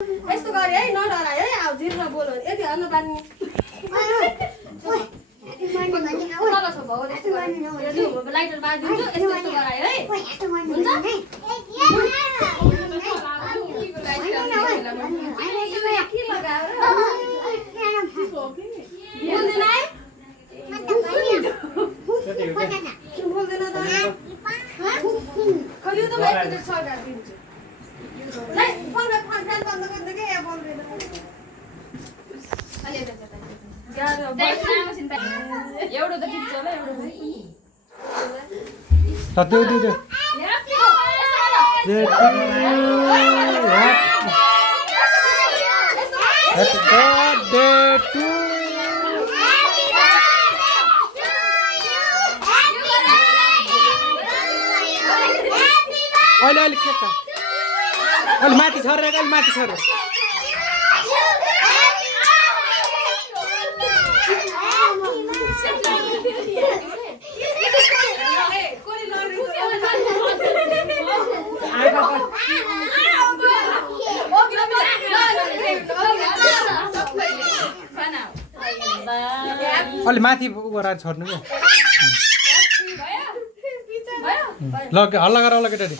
यस्तो गरे है नडरायो है अब जिर्न बोल्नु यति हाल्नु पानी तल छ भाउ यस्तो गर्नु लाइटर बालिदिन्छु यस्तो यस्तो गरायो है हुन्छ के लगाएर बोल्दैन है बोल्दैन त खै यो त म एकचोटि सरकार दिन्छु लाई फोन बन्द गर्नु के या बोल्दैन अलि एउटा त ठिक छ ल एउटा Happy birthday to अहिले अलिक के अलि माथि छर अलि माथि छर अलि माथि गएर छोड्नु क्या ल हल्ला गर केटाले